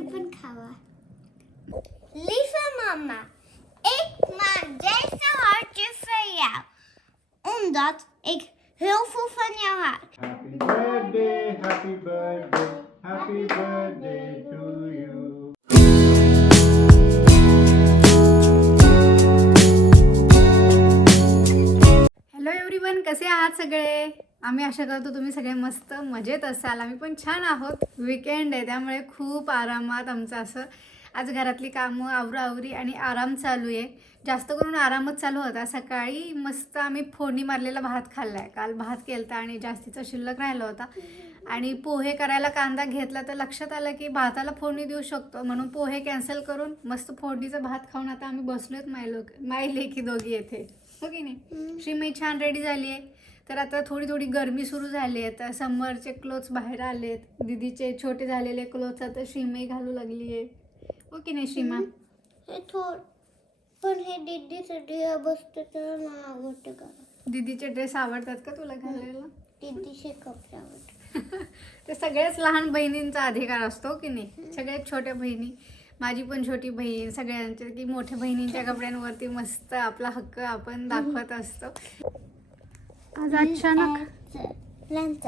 तुम्ही पण खावा. Lieve mama, ik maak deze hartje voor jou. Omdat ik heel veel van jou hou. Happy birthday, happy birthday, happy birthday to you. Hello everyone, कसे आहात सगळे? आम्ही आशा करतो तुम्ही सगळे मस्त मजेत असाल. आम्ही पण छान आहोत. वीकेंड आहे त्यामुळे खूप आरामात आमचं असं आज घरातली कामं आवराआवरी आणि आराम चालू आहे. जास्त करून आरामच चालू होता. सकाळी मस्त आम्ही फोडणी मारलेला भात खाल्ला आहे. काल भात केलता आणि जास्तीचा शिल्लक राहिला होता आणि पोहे करायला कांदा घेतला तर लक्षात आलं की भाताला फोडणी देऊ शकतो म्हणून पोहे कॅन्सल करून मस्त फोडणीचा भात खाऊन आता आम्ही बसलोत मायले की दोघी येथे, हो की नाही. श्रीमयी छान रेडी झाली आहे. तर आता थोडी थोडी गरमी सुरू झाली आहे. आता समरचे क्लोथ्स बाहेर आलेत. दीदीचे छोटे झालेले क्लोथ्स आता श्रीमयी घालू लागली आहे, हो की नाही श्रीमा. हे पण हे दीदीसाठी बसते तर नाही आवडते का? दीदीचे ड्रेस आवडतात का तुला घालायला? दीदीचे कपडे आवडते. ते सगळ्याच लहान बहिणींचा अधिकार असतो की नाही. सगळ्यात छोट्या बहिणी, माझी पण छोटी बहीण, सगळ्यांचे की मोठ्या बहिणींच्या कपड्यांवरती मस्त आपला हक्क आपण दाखवत असतो. आज अचानक लेंथ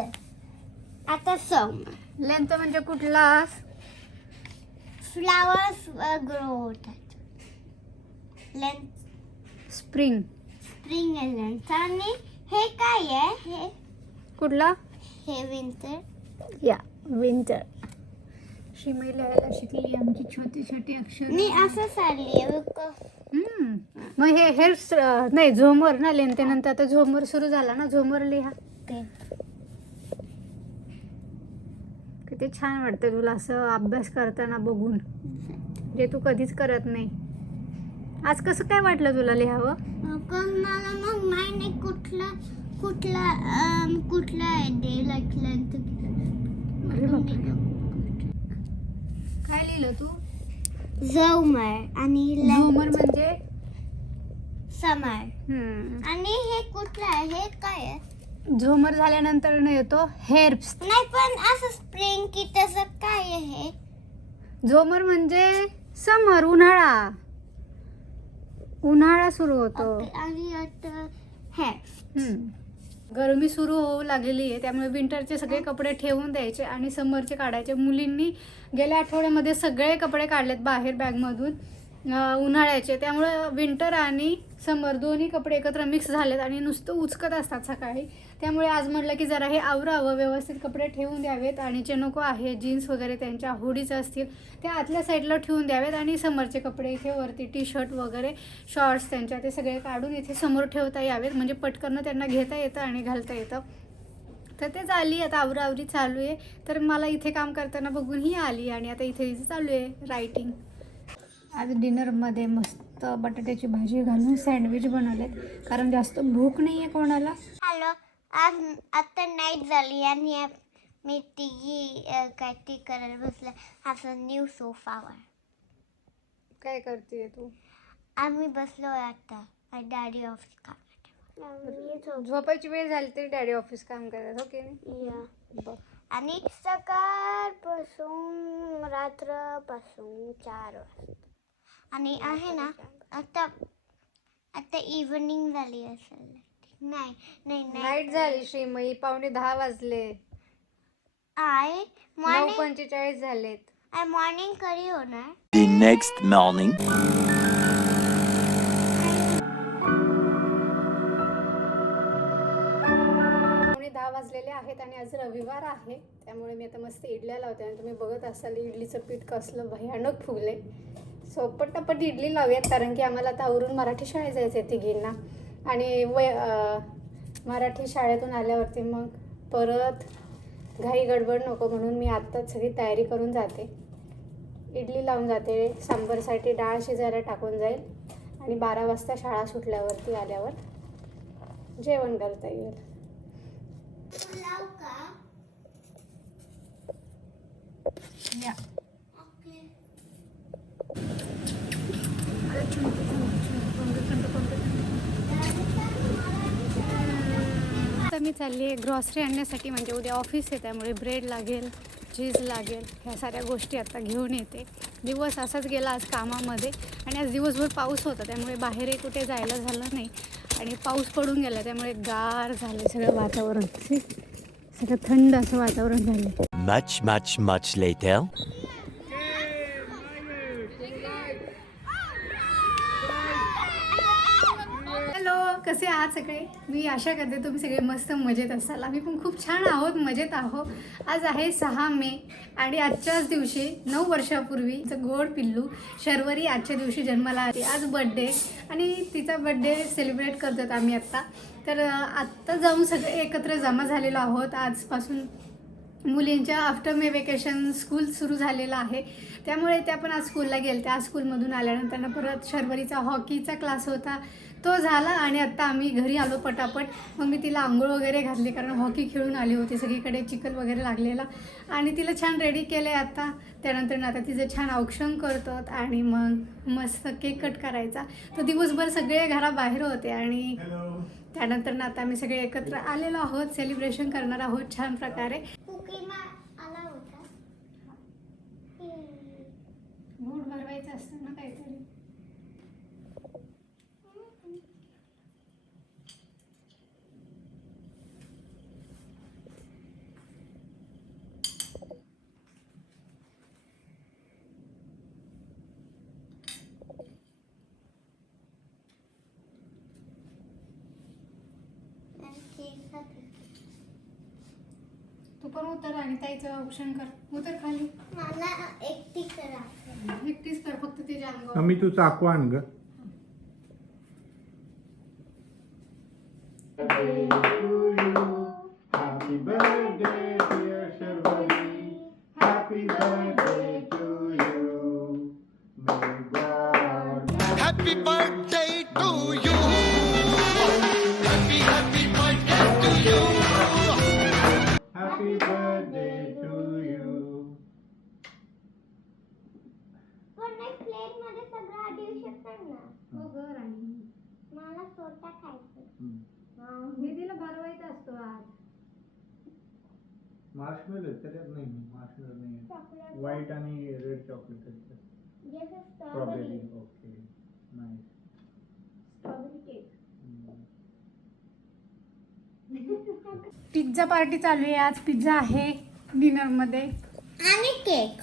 आता समर लेंथ म्हणजे कुठला? फ्लावर्स ग्रो होतात. Length spring spring length. आणि हे काय आहे? हे कुठला? हे विंटर. या विंटर. श्रीमयी लिहायला शिकली आमची छोटी छोटी अक्षर. मी असं चालली आहे. मग हे नाही झोमर ना लेंथेनंतर आता झोमर सुरू झाला ना. झोमर लिहा. किती छान वाटतं तुला असं अभ्यास करताना बघून, जे तू कधीच करत नाही. आज कसं काय वाटलं तुला लिहावं? मला मग माहिती कुठला डे लेंथ. काय लिहिलं तू? झोमर आणि झोमर म्हणजे समर. आणि हे कुठलं आहे? हे काय आहे? झोमर झाल्यानंतर न येतो हेर्ब्स. नाही पण असं स्प्रिंग की तसं काय आहे? झोमर म्हणजे समर, उन्हाळा. उन्हाळा सुरू होतो. आणि आता हे गरमी सुरू होऊ लागलेली आहे त्यामुळे विंटरचे सगळे कपडे ठेवून द्यायचे आणि समरचे काढायचे. मुलींनी गेल्या आठवड्यामध्ये सगळे कपडे काढलेत बाहेर बॅगमधून उन्हाळ्याचे. त्यामुळे विंटर आणि समर दोन्ही कपडे एकत्र मिक्स झालेत आणि नुसतं उचकत असतात सकाळी. त्यामुळे आज म्हटलं की जरा हे आवरावं, व्यवस्थित कपडे ठेवून द्यावेत. आणि जे नको आहे जीन्स वगैरे त्यांच्या हुडीज असतील ते आतल्या साईडला ठेवून द्यावेत आणि समरचे कपडे इथे वरती टी शर्ट वगैरे शॉर्ट्स त्यांच्या ते सगळे काढून इथे समोर ठेवता यावेत म्हणजे पटकन त्यांना घेता येतं आणि घालता येतं. तर ते झाली आता आवरावरी चालू आहे. तर मला इथे काम करताना बघून ही आली आणि आता इथे चालू आहे रायटिंग. आज डिनरमध्ये मस्त बटाट्याची भाजी घालून सँडविच बनवलेत कारण जास्त भूक नाही आहे कोणाला. हॅलो, आज आता नाईट झाली आणि मी तिघी काय ती करायला बसले असं न्यू सोफावर. काय करते तू? आम्ही बसलो आता डॅडी ऑफिस काम. झोपायची वेळ झाली तरी डॅडी ऑफिस काम करतात, हो की नाही. आणि सकाळपासून रात्रपासून 4 वाजता. आणि आहे ना आता इव्हनिंग झाली असेल. नाही नाईट झाली श्रीमयी. 9:45 वाजले. 9:45 झालेत. मॉर्निंग कधी होणार? The next morning. 9:10 वाजलेले आहेत आणि आज रविवार आहे त्यामुळे मी आता मस्त इडल्या लावते. आणि तुम्ही बघत असाल इडलीचं पीठ कसलं भयानक फुगले. सो पटापट इडली लावूयात कारण की आम्हाला आता आवरून मराठी शाळेत जायचं आहे तिघींना. आणि मराठी शाळेतून आल्यावरती मग परत घाई गडबड नको म्हणून मी आत्ताच सगळी तयारी करून जाते. इडली लावून जाते. सांबरसाठी डाळ शिजायला टाकून जाईल आणि 12 वाजता शाळा सुटल्यावरती आल्यावर जेवण करता येईल. या आता मी चालली आहे ग्रॉसरी आणण्यासाठी म्हणजे उद्या ऑफिस आहे त्यामुळे ब्रेड लागेल, चीज लागेल, ह्या साऱ्या गोष्टी आता घेऊन येते. दिवस असाच गेला आज कामामध्ये आणि आज दिवसभर पाऊस होता त्यामुळे बाहेरही कुठे जायला झालं नाही आणि पाऊस पडून गेला त्यामुळे गार झालं सगळं वातावरण. सगळं थंड असं वातावरण झालं. Much later. हॅलो, कसे आहात सगळे? मी आशा करते तुम्ही सगळे मस्त मजेत असाल. आम्ही पण खूप छान आहोत, मजेत आहोत. आज आहे 6 मे आणि आजच्याच दिवशी 9 वर्षापूर्वी गोड पिल्लू शर्वरी आजच्या दिवशी जन्माला आली. आज बड्डे आणि तिचा बड्डे सेलिब्रेट करतात आम्ही आत्ता. तर आत्ता जाऊन सगळे एकत्र जमा झालेलो आहोत. आजपासून मुलींच्या आफ्टर मे वेकेशन स्कूल सुरू झालेलं आहे त्यामुळे त्या पण आज स्कूलला गेल्या. आज स्कूलमधून आल्यानंतर परत शर्वरीचा हॉकीचा क्लास होता तो झाला आणि आत्ता आम्ही घरी आलो पटापट. मग मी तिला आंघोळ वगैरे घातली कारण हॉकी खेळून आली होती, सगळीकडे चिखल वगैरे लागलेला आणि तिला छान रेडी केलं आहे आता. त्यानंतर आता तिचं छान औक्षण करतो आणि मग मस्त केक कट करायचा. तर दिवसभर सगळे घराबाहेर होते आणि त्यानंतर आता आम्ही सगळे एकत्र आलेलो आहोत, सेलिब्रेशन करणार आहोत छान प्रकारे. आला होता मूड भरवायचं असतं ना काहीतरी. तू पण उतर आणि ताईचं औक्षण कर. उतर खाली. मला एकटी करा. एकटीच कर फक्त तिच्या अंगावर. आम्ही तू चाकू आण ग. Happy birthday dear Sharvari, happy birthday to you. May God Happy birthday to you. Happy birthday to you. happy birthday to you. पण एक प्लेट मध्ये सगळं देऊ शकतात ना. हो ग राणी. मला स्वतः खायचं. दीदीला भरवायचा असतो आज. मार्शमेलो त्याच्यात नाही, मार्शमेलो नाही, चॉकलेट व्हाईट आणि रेड चॉकलेट आहे. जसं strawberry. Strawberry. Okay, nice. Strawberry cake. Pizza party चालू आहे आज. पिझ्झा आहे डिनरमध्ये. आणि केक.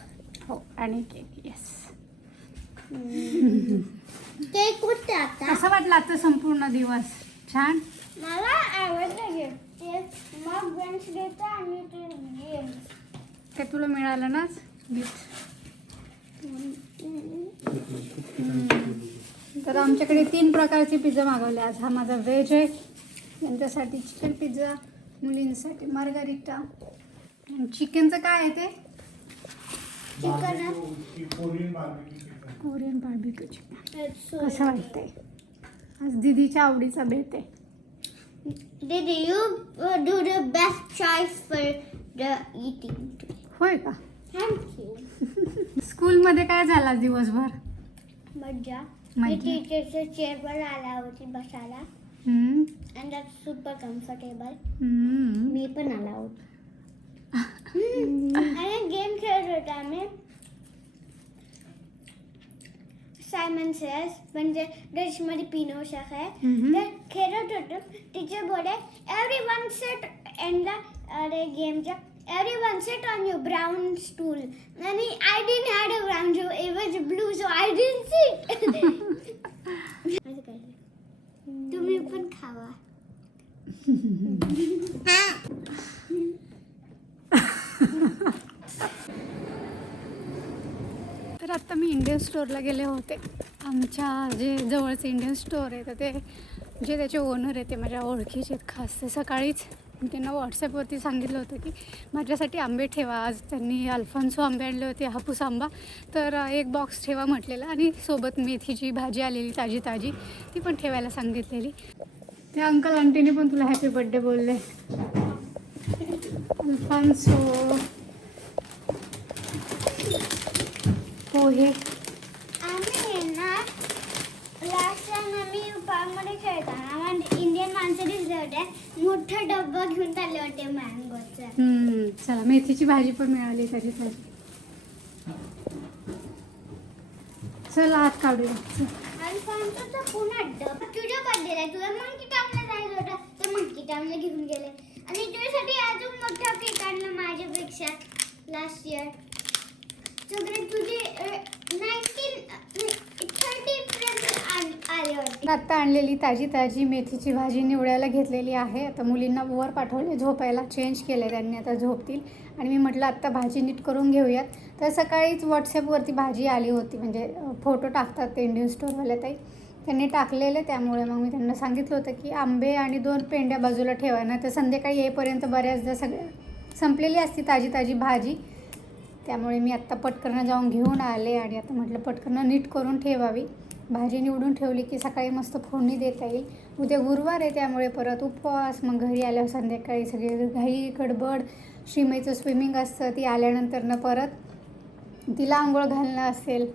हो आणि केक. येस. केक कुठे आता? कसं वाटलं आता संपूर्ण दिवस? छान. मला आवडलं गिफ्ट. ते मग वेन्सडेचं आणि ते गेम. ते तुला मिळालं ना गिफ्ट. तर आमच्याकडे 3 प्रकारचे पिझ्झा मागवले आज. हा माझा व्हेज आहे, यांच्यासाठी चिकन पिझ्झा, मुलींसाठी मार्गारिटा. आणि चिकनचं काय आहे ते? चिकन. Korean barbecue chicken. कसं वाटतंय? आज दीदीच्या आवडीचा बेत आहे. Did you do the best choice for the eating today? होय का? Thank you. स्कूलमध्ये काय झालं आज दिवसभर? मज्जा. मज्जा. मी टीचरच्या चेअरवर आला होती बसायला. हम्म. And that's super comfortable. हम्म. मी पण आला होता. आणि गेम खेळत होता आम्ही. सायमन सेस म्हणजे डचमध्ये पिनोशक आहे. तर खेळत होतो. टीचर बोले एव्हरीवन सिट इन द गेमच्या everyone sit on your brown stool. And I didn't have a brown stool. It was blue, so I didn't sit. तुम्ही पण खावा. तर आत्ता मी इंडियन स्टोअरला गेले होते. आमच्या जे जवळचं इंडियन स्टोअर आहे तर ते जे त्याचे ओनर आहे ते माझ्या ओळखीचे आहेत खास. ते सकाळीच मी त्यांना व्हॉट्सॲपवरती सांगितलं होतं की माझ्यासाठी आंबे ठेवा. आज त्यांनी अल्फान्सो आंबे आणले होते, हापूस आंबा. तर 1 बॉक्स ठेवा म्हटलेलं आणि सोबत मेथीची भाजी आलेली ताजी ताजी ती पण ठेवायला सांगितलेली. त्या अंकल आंटीने पण तुला हॅपी बर्थडे बोलले. अल्फान्सो पोहे. आम्ही ना लास्ट टाइम आम्ही पार्कमध्ये खेळताना आम्हाला इंडियन माणसं दिसले होते, मोठा डब्बा घेऊन चालले होते मँगोचा. चला मेथीची भाजी पण मिळाली तरी तरी. चला आत काढूया. आणि सांगतो पुन्हा डब्बा तुझ्या बर्थडेला तुला मंकी टाउनला जायचं होतं, तर मंकी टाउनला घेऊन गेले. आणि तुझ्यासाठी अजून मोठा केक आणला माझ्यापेक्षा लास्ट इयर. सगळे तुझे 30 फ्रेंड्स आले होते. आत्ता आणलेली ताजी ताजी मेथीची भाजी निवडायला घेतलेली आहे. आता मुलींना वर पाठवले झोपायला, चेंज केले त्यांनी, आता झोपतील. आणि मी म्हटलं आत्ता भाजी नीट करून घेऊयात. तर सकाळीच व्हॉट्सॲपवरती भाजी आली होती, म्हणजे फोटो टाकतात ते इंडियन स्टोअरवाल्या ताई, त्यांनी टाकलेले. त्यामुळे मग मी त्यांना सांगितलं होतं की आंबे आणि 2 पेंड्या बाजूला ठेवा ना, तर संध्याकाळी येईपर्यंत बऱ्याचदा सगळ्या संपलेली असती ताजी ताजी भाजी. त्यामुळे मी आत्ता पटकन जाऊन घेऊन आले आणि आता म्हटलं पटकन नीट करून ठेवावी. भाजी निवडून ठेवली की सकाळी मस्त फोडणी देता येईल. उद्या गुरुवार आहे त्यामुळे परत उपवास, मग घरी आल्यावर संध्याकाळी सगळे घाई गडबड. श्रीमईचं स्विमिंग असतं, ती आल्यानंतरनं परत तिला आंघोळ घालणं असेल.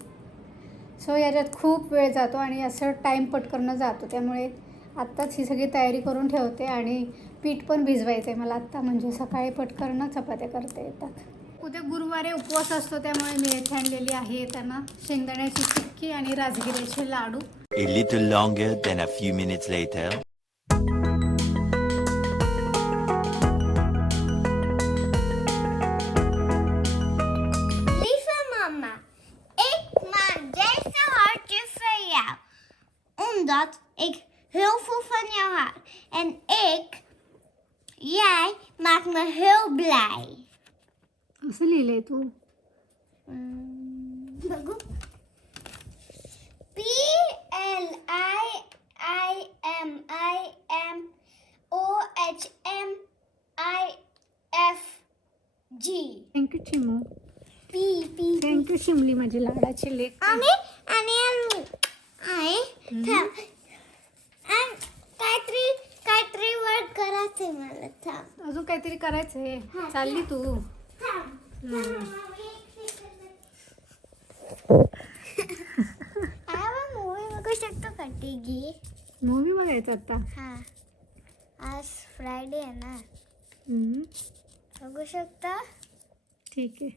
सो याच्यात खूप वेळ जातो आणि असं टाईम पटकन जातो. त्यामुळे आत्ताच ही सगळी तयारी करून ठेवते आणि पीठ पण भिजवायचं आहे मला आत्ता, म्हणजे सकाळी पटकन चपात्या करता येतात. उद्या गुरुवारी उपवास असतो त्यामुळे मी इथे आणलेली आहे त्यांना शेंगदाण्याची चिक्की आणि राजगिऱ्याचे लाडू. A little longer than a few minutes later. Lieve mama, ik maak deze hartje voor jou. Omdat ik heel veel van jou hou. En jij maakt me heel blij. असं लिहिलंय तू. बघू. PLIMIMOHMIFG. Thank you Chimu. P thank you शिमली माझी लाडाची लेक. आणि थांब. आणि काहीतरी work करायचंय मला. थांब. अजून काहीतरी करायचंय. चालली तू. मूवी बघू शकतो का टीगी? मूवी बघायचं आता. हा, आज फ्रायडे आहे ना, हम्म, बघू शकता. ठीक आहे.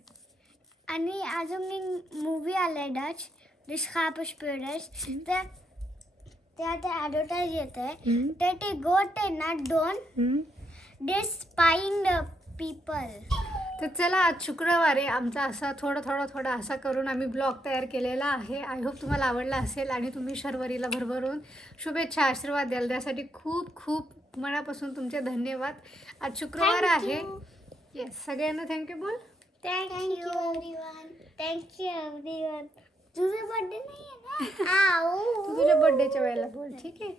आणि अजून एक मूवी आलाय डच, द स्कार्पिश स्पिडर्स. तर त्यात ॲडव्हर्टाईज येते. तर ते गोट आहे ना, दे स्पाईंग द पीपल. तर चला आज शुक्रवार आहे. आमचा असा थोडा असा करून आम्ही ब्लॉग तयार केलेला आहे. आय होप तुम्हाला आवडला असेल आणि तुम्ही शर्वरीला भरभरून शुभेच्छा आशीर्वाद द्याल, त्यासाठी खूप खूप मनापासून तुमचे धन्यवाद. आज शुक्रवार आहे. येस, सगळ्यांना थँक्यू बोल. Thank you everyone. Thank you everyone. तुझा बर्थडे नाही आहे ना? तू तुझ्या बर्थडेच्या वेळेला बोल, ठीक आहे.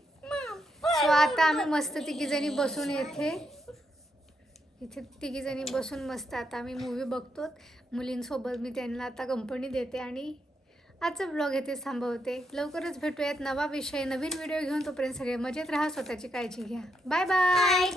सो आता आम्ही मस्त तिघीजणी बसून इथे तिघीजणी बसून मस्त आता आम्ही मूवी बघतो मुलींसोबत. मी त्यांना आता कंपनी देते आणि आजचा ब्लॉग इथेच थांबवते. लवकरच भेटूयात नवा विषय नवीन व्हिडिओ घेऊन. तोपर्यंत सगळे मजेत राहा, स्वतःची काळजी घ्या. Bye bye.